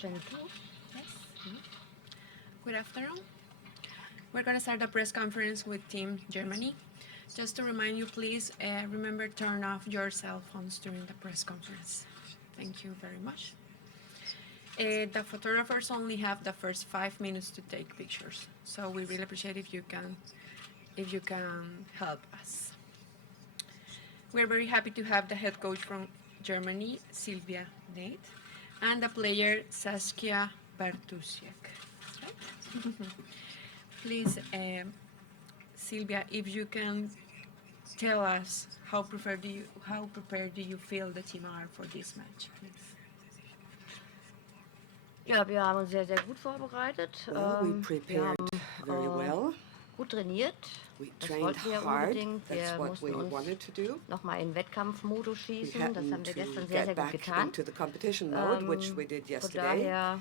Good afternoon. We're going to start the press conference with Team Germany. Just to remind you, please remember turn off your cell phones during the press conference. Thank you very much. The photographers only have the first 5 minutes to take pictures, so we really appreciate if you can help us. We're very happy to have the head coach from Germany, Sylvia Nate, and the player Saskia Bartusiak. Right? Please, Sylvia, if you can tell us how prepared do you feel the team are for this match, please? Ja, wir haben uns sehr, sehr gut vorbereitet. Well, we Wir prepared very haben well. gut trainiert. We Das trained wollten wir hard. unbedingt. That's Wir what mussten we uns wanted to do. nochmal in Wettkampfmodus We schießen. Das happened haben wir to gestern sehr, sehr get gut back getan. into the competition mode, which we did Von yesterday. daher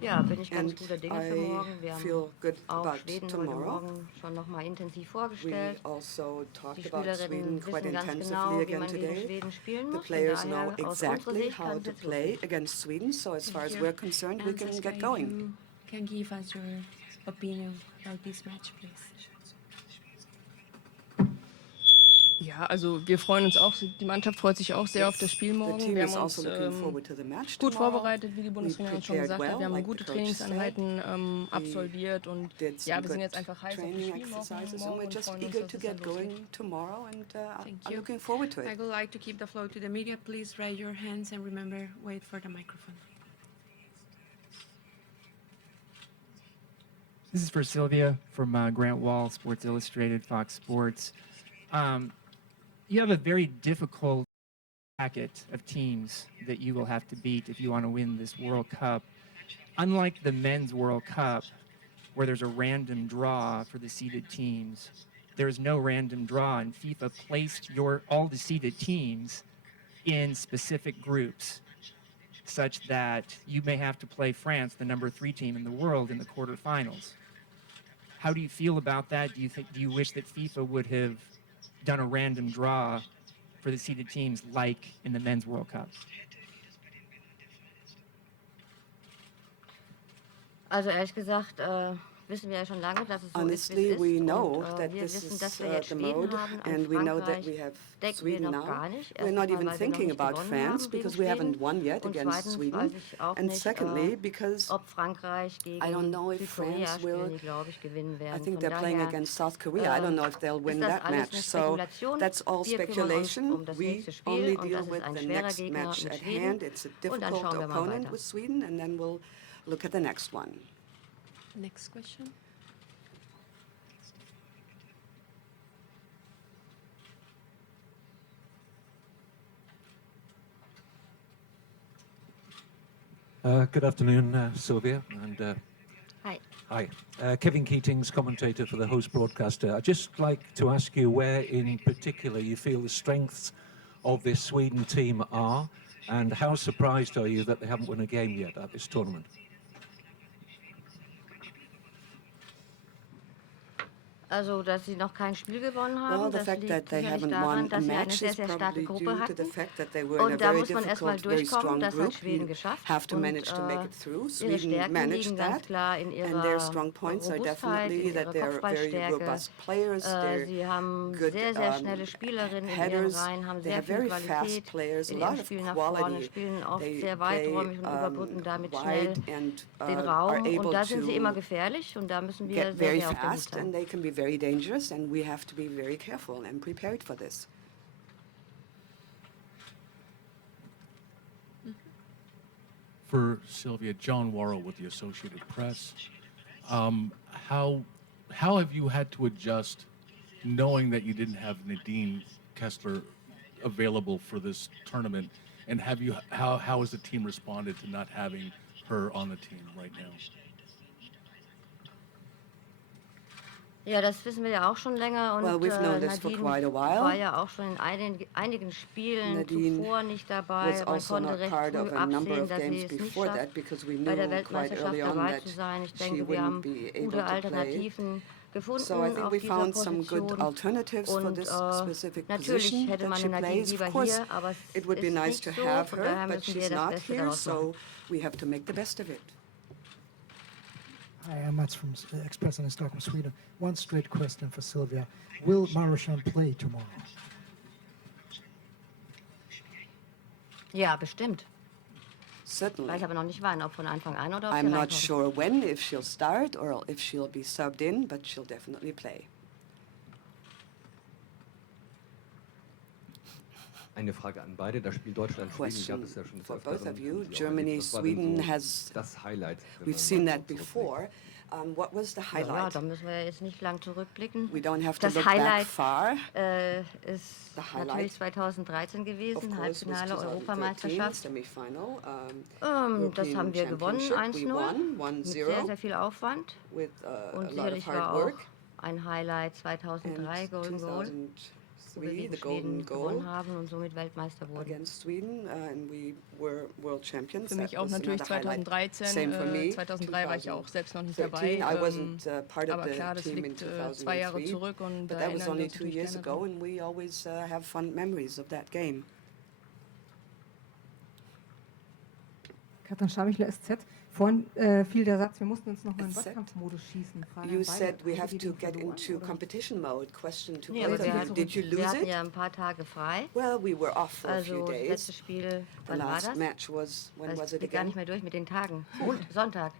ja, bin ich ganz And guter Dinge für I morgen. Wir feel haben good auch about Schweden heute tomorrow. Morgen schon nochmal intensiv We vorgestellt. also Die talked about Sweden Spielerinnen quite wissen ganz intensively genau, wie again man gegen today. Schweden spielen The muss. Von players know daher, aus unserer exactly Sicht kann how es to jetzt play losgehen. against Sweden, so as far as Thank we're you. concerned, we And can Saskia, get going. you can give us your opinion about this match, please. Ja, also wir freuen uns auch, die Mannschaft freut sich auch sehr auf das Spiel The morgen. team Wir is haben uns also looking forward to the match gut tomorrow. vorbereitet, wie die Bundestrainerin schon prepared gesagt hat. well, Wir haben like gute the coach said. Trainingseinheiten absolviert und Did ja, some wir sind good jetzt einfach heiß auf das training Spiel exercises, and morgen we're und just freuen uns, eager dass to es get halt losgeht. going tomorrow, and Thank I'm you. looking forward to I it. would like to keep the flow to the media. Please raise your hands and remember, wait for the microphone. This is for Sylvia from Grant Wall, Sports Illustrated, Fox Sports. You have a very difficult packet of teams that you will have to beat if you want to win this World Cup. Unlike the Men's World Cup, where there's a random draw for the seeded teams, there is no random draw, and FIFA placed all the seeded teams in specific groups, such that you may have to play France, the number 3 team in the world, in the quarterfinals. How do you feel about that? Do you wish that FIFA would have done a random draw for the seeded teams like in the Men's World Cup? Also ehrlich gesagt, wissen wir ja schon lange, dass es so ist, wie Honestly, es ist. we know Und that wir this wissen, is dass wir jetzt the Schweden mode, haben. An and we know that Frankreich we have denken wir Sweden noch now. gar nicht. We're not Erstens even mal, weil wir noch thinking nicht about gewonnen France haben gegen because we haven't Schweden. won yet Und against zweitens Sweden. weiß ich auch And nicht, secondly, because ob Frankreich gegen I don't know if Südkorea France will. spielen, die, glaube ich, gewinnen I werden. think Von they're playing daher against South Korea. I don't know if they'll win ist das that alles match. eine So Spekulation. that's all Wir kümmern uns speculation. das We nächste Spiel only und deal das ist with ein the schwerer next Gegner match mit at Schweden. hand. It's a Und dann difficult schauen wir mal opponent weiter. with Sweden, and then we'll look at the next one. Next question. Good afternoon, Sylvia. And Hi. hi. Kevin Keatings, commentator for the host broadcaster. I'd just like to ask you where in particular you feel the strengths of this Sweden team are, and how surprised are you that they haven't won a game yet at this tournament? Also, dass sie noch kein Spiel gewonnen haben, Well, the das fact liegt that they sicherlich haven't daran, won a dass sie eine match sehr, is sehr starke probably Gruppe due to the hatten. fact that they were in a Und da very muss man erstmal difficult, very durchkommen. strong Das hat group. Schweden You geschafft. have to Und manage to make it through. ihre Sweden Stärken managed liegen ganz that. klar in ihrer And their strong points are Robustheit, definitely in that ihrer they're very Kopfballstärke. robust players. They're Sie haben good sehr, sehr schnelle Spielerinnen in ihren headers. Reihen, haben They sehr have viel very fast Qualität players, a in lot ihrem of Spiel nach vorne, quality. spielen oft They sehr play weiträumig und überbrücken damit schnell wide and den are Raum. Und able da sind sie immer to gefährlich und da müssen wir get sehr, very sehr auf der Hut fast, and sein. they can be very dangerous, and we have to be very careful and prepared for this. For Sylvia, John Worrell with the Associated Press. How have you had to adjust, knowing that you didn't have Nadine Kessler available for this tournament, and how has the team responded to not having her on the team right now? Ja, das wissen wir ja auch schon länger und Well, we've known this for Nadine quite a while. war ja auch schon in einigen Spielen Nadine zuvor nicht dabei. was Man also konnte not recht part früh of a number absehen, of dass sie games es nicht before schafft, that because we bei der knew quite Weltmeisterschaft early on dabei that zu sein. Ich she denke, wir wouldn't haben be able gute to play. Alternativen gefunden So I think auf we dieser found some good Position. alternatives for Und this specific natürlich position hätte that man she Nadine plays. lieber Of course, hier, aber es it would be ist nice nicht to so. have Von her, daher but müssen she's wir das not Beste here, daraus machen. so we have to make the best of it. Hi, I'm Mats from Expressen in Stockholm, Sweden. One straight question for Sylvia. Will Marushan play tomorrow? Ja, bestimmt. Certainly. Weiß aber noch nicht wann, ob von Anfang an oder ob sie I'm not reinkommt. sure when, if she'll start or if she'll be subbed in, but she'll definitely play. Eine Frage an beide. Das Spiel Deutschland-Schweden gab es ja schon des For both Öfteren. of you. Was war Germany, denn Sweden so has, das Highlight, wenn we've man seen mal that so zurückblickt? before. What was the Ja, highlight? da müssen wir jetzt nicht lang zurückblicken. We don't have to Das look back Highlight far. Ist The highlight, natürlich 2013 Of gewesen, course, was Halbfinale 2013 Europameisterschaft. semifinal. Das European haben wir gewonnen, Championship. We 1-0, won mit sehr, 1-0 sehr viel Aufwand. with a Und lot of sicherlich hard war work. auch ein Highlight 2003 And Golden Goal, wo wir 2003, gegen the golden Schweden gewonnen goal haben und somit Weltmeister wurden. against Sweden, and we were world champions. Für mich That auch was natürlich another highlight. 2013. Same for me. 2003 war ich auch selbst noch nicht dabei. 2013, I wasn't part of Aber the klar, das team in liegt 2 Jahre 2003. zurück und But da that was erinnern wir only uns 2 natürlich years gerne ago, dran. and we always have fond memories of that game. Katrin Schabichler, SZ. Vorhin fiel der Satz, wir mussten uns noch mal in SZ. Wettkampfmodus schießen. Frage You an beide. said we Haben have Sie to den get verloren, into oder? competition mode. Question to Nee, both aber of wir you. hatten, Did you wir lose hatten it? ja ein paar Tage frei. Well, we were off for a few Also das days. letzte Spiel, The wann war last das? match was, when was Das it geht gar again? nicht mehr durch mit den Tagen. Sonntag.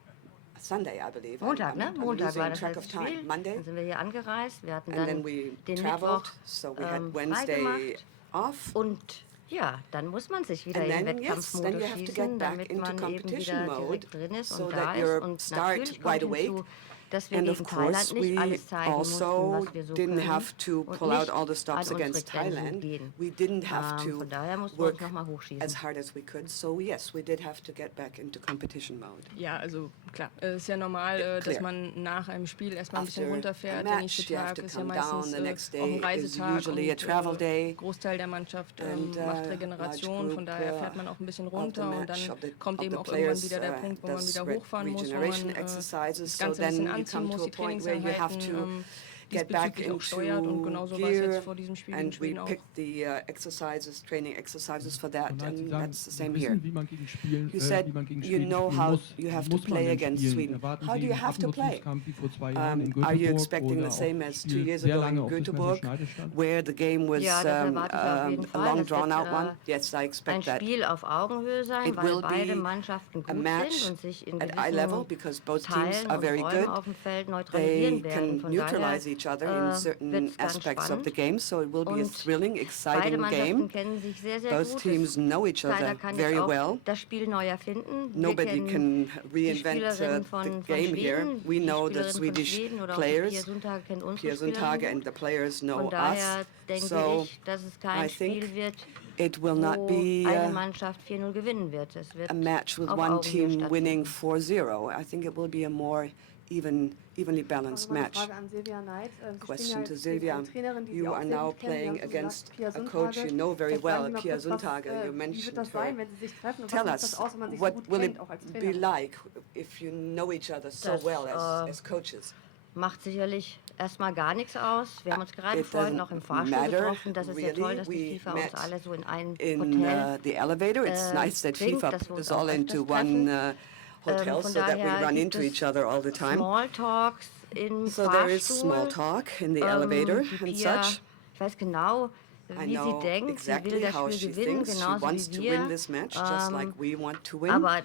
Sunday, I believe. Montag, ne? I'm Montag losing war das track of letzte time. Spiel. Monday, Dann sind wir hier angereist. Wir hatten and dann then we den traveled, Mittwoch so we had frei Wednesday gemacht. off. Und ja, dann muss man sich wieder And in then, yes, then Wettkampfmodus you have to schießen, get back damit into man eben competition wieder mode direkt drin ist so und that da you're ist. Und start natürlich wide kommt hinzu, awake. dass wir And of gegen course, Thailand nicht we alles zeigen mussten, also was wir so didn't können have to und pull out nicht all the an stops unsere against Grenzen Thailand. gehen. We didn't have to Von daher mussten wir uns work nochmal hochschießen. as hard as we could. So yes, we did have to get back into competition mode. Ja, also klar, ist ja normal, dass Clear. man nach einem Spiel erstmal ein bisschen After a runterfährt. Der nächste match, you have Tag to ist ja come meistens down. The next auch ein day is Reisetag usually a und travel day. Großteil der Mannschaft And, macht large Regeneration, von group, daher fährt man auch ein bisschen runter und dann kommt of eben the auch irgendwann players, wieder der Punkt, wo man does wieder hochfahren muss, wo regeneration man exercises. das So Ganze ein bisschen then you anziehen come muss, to a die point where you have Trainingseinheiten to get back diesbezüglich auch steuert und into genauso war es jetzt gear, vor diesem Spiel in and we Schweden auch. picked the exercises, training exercises for that, Und als Sie and sagen, that's the Sie same wissen, here. wie man gegen Spielen, You said wie man gegen you Schweden know spielen how muss. you have Wie to muss man play denn against spielen? Sweden. Erwarten How Sie do you einen have to play? Abnutzungskampf wie vor 2 Jahren in Are you Göteborg expecting oder the same auch as 2 Spiel years sehr ago lange in auf das Göteborg, Messerschneide stand? where the game was Ja, das erwarte ich auf jeden a Fall. long Das wird, drawn out one? Yes, I ein expect that. Spiel auf Augenhöhe sein, It weil will beide be Mannschaften a gut match sind und sich in at eye level gewissen because both teams Teilen are und very Räumen good. auf dem Feld They neutralisieren werden. can Von neutralize daher each other in certain wird's ganz aspects of the spannend. game, so it will be a Und thrilling, beide exciting Mannschaften game. kennen sich sehr, sehr Both gut. teams know each Keiner other kann very jetzt auch well. das Spiel neu erfinden. Wir Nobody kennen can die reinvent Spielerin the von game here. Schweden, We die know the Spielerin von Swedish Schweden oder auch die players, Pia Sundhage kennt unsere Pia Sundhage, Spielerin and gut. the players know Von us. daher denke So ich, dass es I kein Spiel think wird, it will not wo be eine Mannschaft 4-0 gewinnen wird. Es wird a match with auf one Augenhöhe team winning stattfinden. 4-0. I think it will be a more evenly balanced Also meine match. Frage an Silvia Neid. Sie Question spielen ja to jetzt gegen Silvia. eine Trainerin, die Sie You auch are sehr now gut kennen. Sie playing haben schon against gesagt, Pia a coach you Sundhage. know very Vielleicht sagen well, Sie mal Pia kurz, Sundhage. You wie wird mentioned das sein, her. wenn Sie sich treffen? Und Tell was macht das us, aus, wenn man sich so what gut will it kennt, auch als be Trainerin? like if you know each other so Das, well as coaches? Macht sicherlich erstmal gar nichts aus. Wir haben uns gerade It vorhin doesn't noch im Fahrstuhl matter, getroffen. Das ist ja toll, really. dass die We FIFA uns met alle so in ein In Hotel the elevator, it's nice that bringt, FIFA dass wir put uns us auch all into öfters one treffen. hotel Von so that we daher run gibt into es each other all the time. Smalltalks im So there is Fahrstuhl. small talk in the elevator Die and Pia, such. ich weiß genau, I wie sie know denkt. Sie will exactly das how Spiel she gewinnen, thinks. She genauso wants wie to wir. win this match, just like we want to win. Aber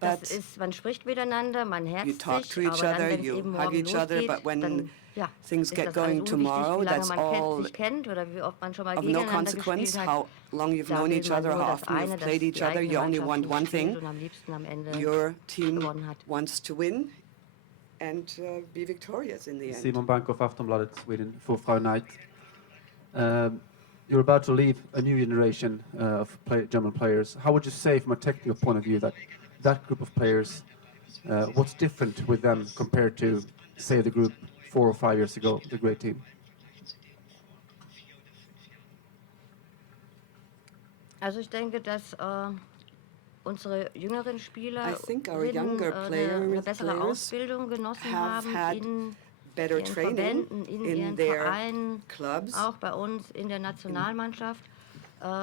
das But ist, man spricht miteinander, man you herzt talk sich, to each aber dann, other, wenn es you eben hug morgen each other, losgeht, but when dann ja, things ist get das alles going unwichtig, tomorrow, wie lange that's man all sich kennt oder wie oft man schon mal of no gegeneinander consequence, gespielt hat. how long you've Da known will each man other, nur how das often eine, you've dass played die each other. eigene You only Mannschaft want gut one spielt thing. und am liebsten am Ende Your team gewonnen hat. wants to win and be victorious in the end. Simon Bankhoff, Aftonbladet, Sweden, for Frau Knight. You're about to leave a new generation of German players. How would you say, from a technical point of view, that group of players, what's different with them compared to, say, the group 4 or 5 years ago, the great team? Also ich denke, dass unsere jüngeren Spieler I think our younger eine bessere players Ausbildung genossen have haben had in better ihren training Verbänden, in in ihren their Vereinen, clubs, auch bei uns in der Nationalmannschaft,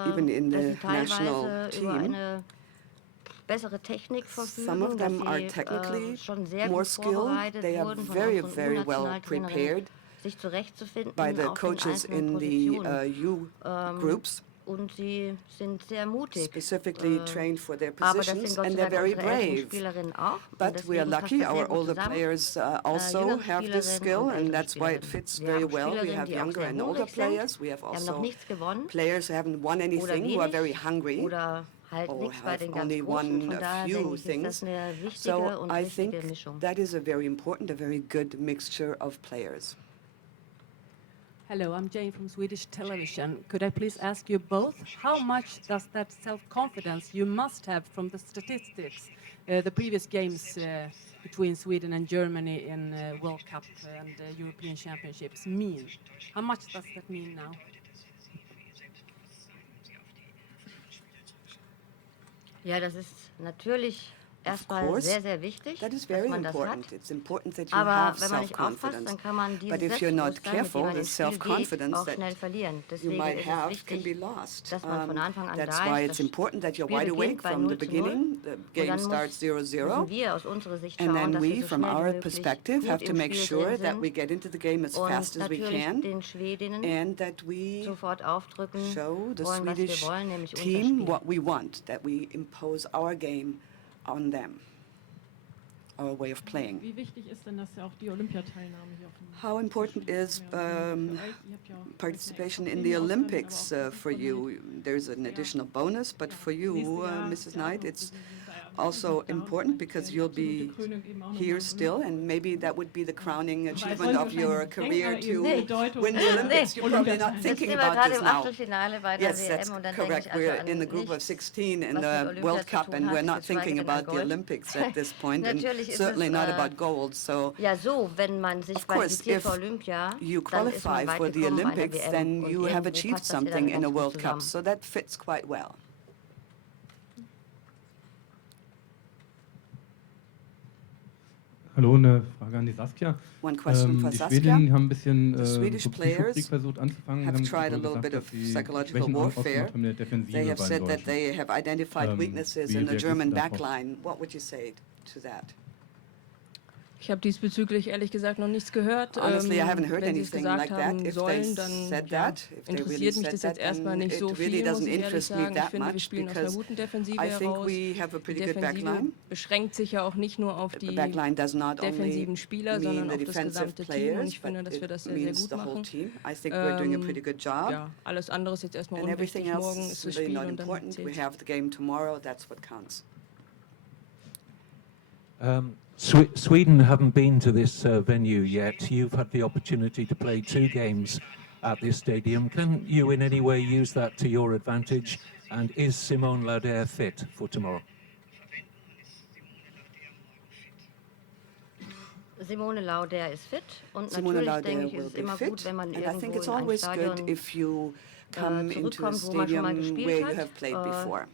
even in dass the sie teilweise national über team. eine bessere Technik Some of verfügen, dass them are sie technically schon sehr more gut skilled. vorbereitet They are wurden von very, unseren very well U-Nationaltrainerinnen, prepared sich zurechtzufinden by the auf den coaches einzelnen in the Positionen. groups, Und sie sind sehr mutig. specifically trained for their Aber das sind positions, Gott and sei they're Dank very unsere älteren brave. Spielerinnen auch. Und But we are deswegen passt lucky, das sehr our gut older zusammen. players also Jüngere have this Spielerinnen skill, und and ältere that's why it Spielerinnen. fits Wir very haben well. We Spielerinnen, have die auch younger sehr and older hungrig sind. players. We have Wir haben noch also nichts gewonnen players who haven't won oder anything, who are very wenig hungry, oder halt or nichts bei have den ganz only Großen. won Von a daher few denke ich, ist das things. eine wichtige So und I richtige think Mischung. that is a very important, a very good mixture of players. Hello, I'm Jane from Swedish television. Could I please ask you both, how much does that self-confidence you must have from the statistics, the previous games between Sweden and Germany in World Cup and European Championships mean? How much does that mean now? Ja, das ist natürlich erstmal course, sehr, sehr wichtig, That is dass very man das hat. important. It's important that you Aber have wenn man nicht aufpasst, self-confidence. dann kann man dieses But if you're not Selbstbewusstsein, mit dem careful, man the ins Spiel geht, self-confidence auch that schnell verlieren. you Deswegen might ist es have can be wichtig, lost. dass man von Anfang an That's da why ist. it's Das important that you're Spiel wide awake beginnt bei from the 0:0 beginning. The und game dann starts müssen 0-0. wir aus unserer Sicht And schauen, then dass wir we, so from schnell wie our möglich perspective, gut have to im make Spiel sure drin that we sind get into the game as und fast as we natürlich can, den Schwedinnen and that we sofort aufdrücken show the wollen, was wir Swedish wollen, nämlich unser team Spiel. what we want, that we impose our game on them, our way of playing. Wie wichtig ist denn, dass ja auch die Olympiateilnahme hier auf dem How important is participation in the Olympics for you? There's an additional bonus, but for you, Mrs. Knight, it's also important because you'll be here still, and maybe that would be the crowning achievement of your career to win the Olympics. You're probably not thinking about this now. Yes, that's correct. We're in the group of 16 in the World Cup, and we're not thinking about the Olympics at this point, and certainly not about gold. So, Ja, so, wenn man sich of course, qualifiziert if für Olympia, you dann ist man qualify weit for the gekommen bei der Olympics, WM. then Und you have irgendwo achieved passt das ja dann something in ganz a gut World Cup. zusammen. So that fits quite well. Hallo, eine Frage an die Saskia. One question for Die Saskia. Schwedinnen haben ein bisschen The Swedish so players Psychokrieg versucht anzufangen. have Haben tried a wohl little gesagt, bit of dass sie psychological Schwächen warfare. ausgemacht haben in der Defensive They have bei den said that Deutschen. they have identified weaknesses wie in the reagierst du German darauf? backline. What would you say to that? Ich habe diesbezüglich ehrlich gesagt noch nichts gehört. Honestly, I haven't heard Wenn Sie es anything gesagt like that. haben If sollen, they dann said ja, that, if they really interessiert mich said das that, jetzt erstmal then nicht so it really viel, muss doesn't ich ehrlich interest me sagen. Ich that finde, wir much spielen aus einer because guten Defensive I think heraus. we have a Die pretty good Defensive backline. beschränkt sich ja auch nicht nur auf The die backline does not only defensiven Spieler, mean sondern the auch das defensive gesamte Team. Und players, ich finde, but dass wir it das sehr, sehr means gut the whole machen. team. I think we're doing a pretty good job. Ja, alles andere ist jetzt erstmal And everything unwichtig. else Morgen is ist das really Spiel not und dann important. We zählt's. have the game tomorrow. That's what counts. Sweden haven't been to this venue yet. You've had the opportunity to play 2 games at this stadium. Can you in any way use that to your advantage? And is Simone Lauder fit for tomorrow? Simone Lauder ist fit und Simone natürlich Lauder denke ich, will ist es be immer fit, gut, wenn man and I think irgendwo it's in ein always good Stadion if you come into a zurückkommt, wo man schon mal stadium gespielt where you hat. have played before.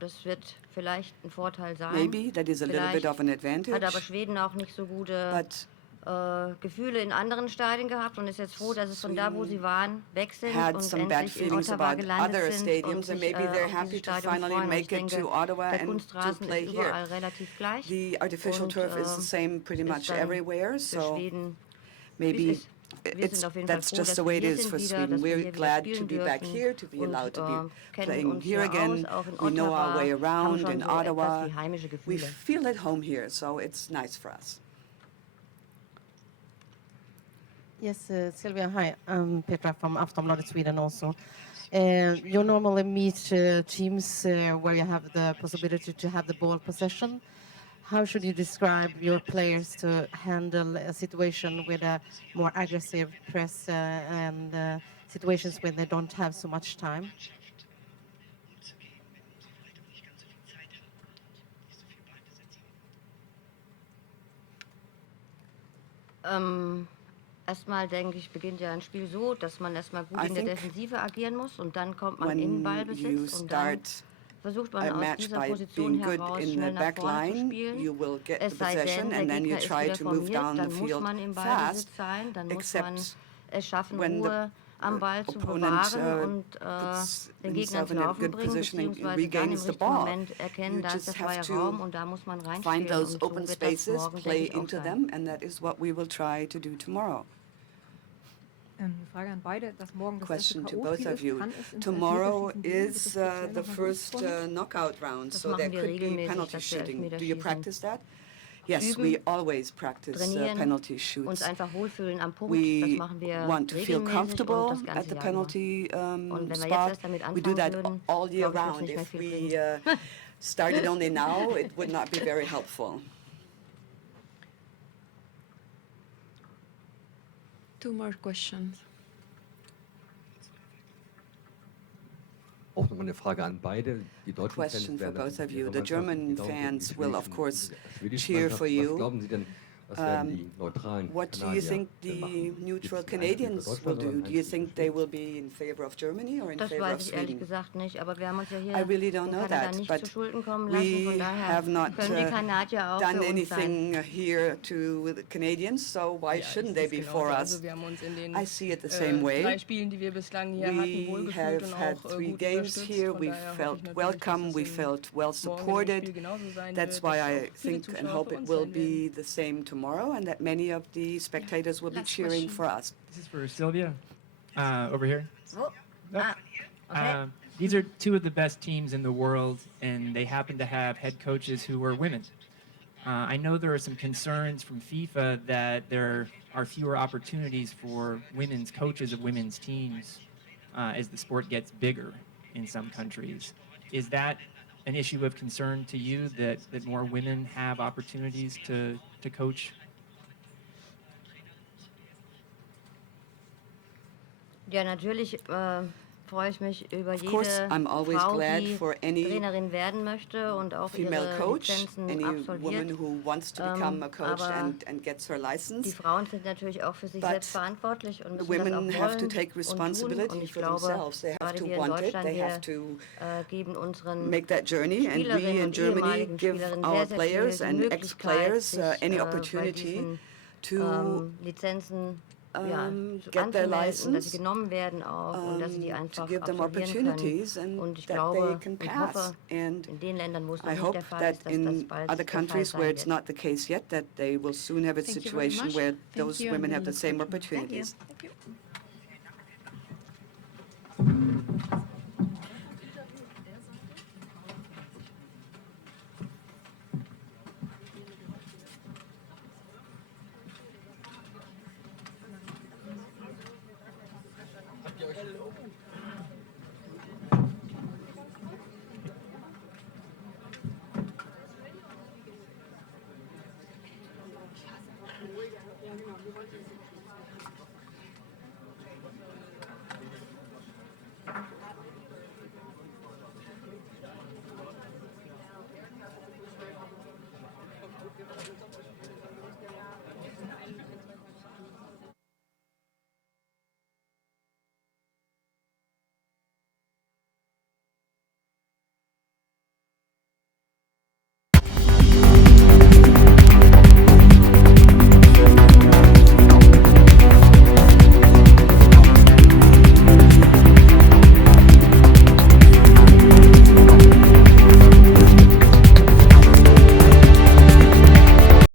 Das wird vielleicht ein Vorteil sein. Maybe that is a little bit of an Hat aber advantage, Schweden auch nicht so gute but Gefühle in anderen Stadien gehabt und ist jetzt froh, dass es von da, wo sie waren, weg sind had und some bad endlich in feelings Ottawa about gelandet other sind stadiums, und and sich maybe they're auf happy dieses to Stadion finally freuen. Und ich make it denke, to Ottawa der and to Kunstrasen play ist here. überall relativ gleich. The artificial und, turf is the same pretty ist much dann everywhere, für so Schweden, maybe wir sind auf jeden Fall that's froh, just dass the wir way it hier is sind for wieder, Sweden. dass wir We're hier wieder glad to spielen be back dürfen here, to be und allowed to be kennen playing uns here hier again. aus, auch in We know our Ottawa, way haben around schon in so Ottawa. etwas wie heimische We Gefühle. feel at home here, so it's nice for us. Yes, Sylvia, hi. I'm Petra from Aftonbladet Sweden also. You normally meet teams where you have the possibility to have the ball possession. How should you describe your players to handle a situation with a more aggressive press and situations when they don't have so much time? Erstmal denke ich, beginnt ja ein Spiel so, dass man erstmal gut I in der think Defensive agieren muss und dann kommt man when in you Ballbesitz und dann start versucht a man aus match dieser by Position being good heraus in the schnell nach back vorne zu line. spielen. You will get the Es sei possession, denn, der and then you Gegner ist try wieder to move formiert, down the dann muss field man im fast, Ballbesitz sein, dann muss man except es schaffen, when the Ruhe am Ball zu opponent bewahren und puts den Gegner himself ins in a Laufen good bringen, position and beziehungsweise dann im regains the richtigen ball. Moment erkennen, You da ist just der freie have Raum to und da muss man find reinspielen those und so open wird das spaces, morgen, play denke ich, auch into sein. them, and that is what we will try to do tomorrow. Eine Frage an beide, dass morgen das erste Question to both K.O.-Spiel of you. ist. Kann es ins Tomorrow Elfmeterschießen gehen? Wird is das speziell the noch mal first geübt vorher? knockout round, Das so machen there wir could be regelmäßig, penalty dass wir shooting. Do you Elfmeterschießen practice that? Yes, üben, we always practice trainieren, penalty uns shoots. einfach wohlfühlen am Punkt. Das We machen wir want to feel regelmäßig und comfortable das at ganze the Jahr über. penalty Und wenn wir jetzt spot. erst damit We do anfangen that würden, all year glaube ich, wird es round. nicht mehr If viel we bringen. started only now, it would not be very helpful. Two more questions. Auch nochmal eine Frage an beide. Die deutschen Question Fans for werden both of you. ihrer The Mannschaft German die Daumen drücken, fans die will, of schwedischen- course, die schwedische cheer Mannschaft. for Was you. glauben Sie denn, was werden die neutralen What do you Kanadier think denn the machen? neutral Gibt's ein Einspiel für Canadians will Deutschland oder do? ein Do you Einspiel für think they will be in favor of Germany or in Das favor weiß of ich ehrlich Sweden? gesagt nicht, aber wir haben uns ja hier I really don't in know Kanada that, nicht but zu Schulden kommen lassen, we von daher have not können die Kanadier auch done für uns sein. anything here to the Canadians, so why Ja, shouldn't ich they sehe es be for genauso. us? Also wir haben uns in den I see it the same 3 way. Spielen, die wir bislang hier hatten, We wohlgefühlt have und had auch 3 gut games unterstützt. here. Von We daher hoffe felt ich natürlich, welcome. dass We es felt well morgen in dem Spiel supported. genauso sein That's wird, why dass I auch viele think and Zuschauer hope für it uns will sein werden. be the same tomorrow, and that many of the spectators will be Last cheering question. for us. This is for Sylvia, over here. Oh, Nope. okay. These are two of the best teams in the world, and they happen to have head coaches who are women. I know there are some concerns from FIFA that there are fewer opportunities for women's coaches of women's teams as the sport gets bigger in some countries. Is that an issue of concern to you, that more women have opportunities to coach? Ja, natürlich freue ich mich über Of course, jede I'm always Frau, glad die for any Trainerin werden möchte und auch female ihre coach, Lizenzen any woman absolviert. who wants to become a coach Aber and gets her die license. Frauen sind natürlich auch für sich But selbst verantwortlich und The müssen das women auch have to wollen take und tun. responsibility Und ich for glaube, themselves. They have gerade to wir in want it. Deutschland, They have wir to geben unseren make that journey, and we Spielerinnen in und Germany ehemaligen give Spielerinnen our sehr, sehr players viel die and Möglichkeit, ex-players sich any bei opportunity diesen to Lizenzen ja, get their anzumelden, dass license, sie genommen werden auch und dass sie die to einfach give them absolvieren können. opportunities, and Und ich that glaube they can und pass. hoffe, And in den Ländern, wo es noch I nicht hope der Fall that ist, dass das in bald other der Fall countries where sein it's wird. not the case yet, that they will soon have a Thank you very situation much. where Thank those you, women and have the then same let's continue. opportunities. Thank you.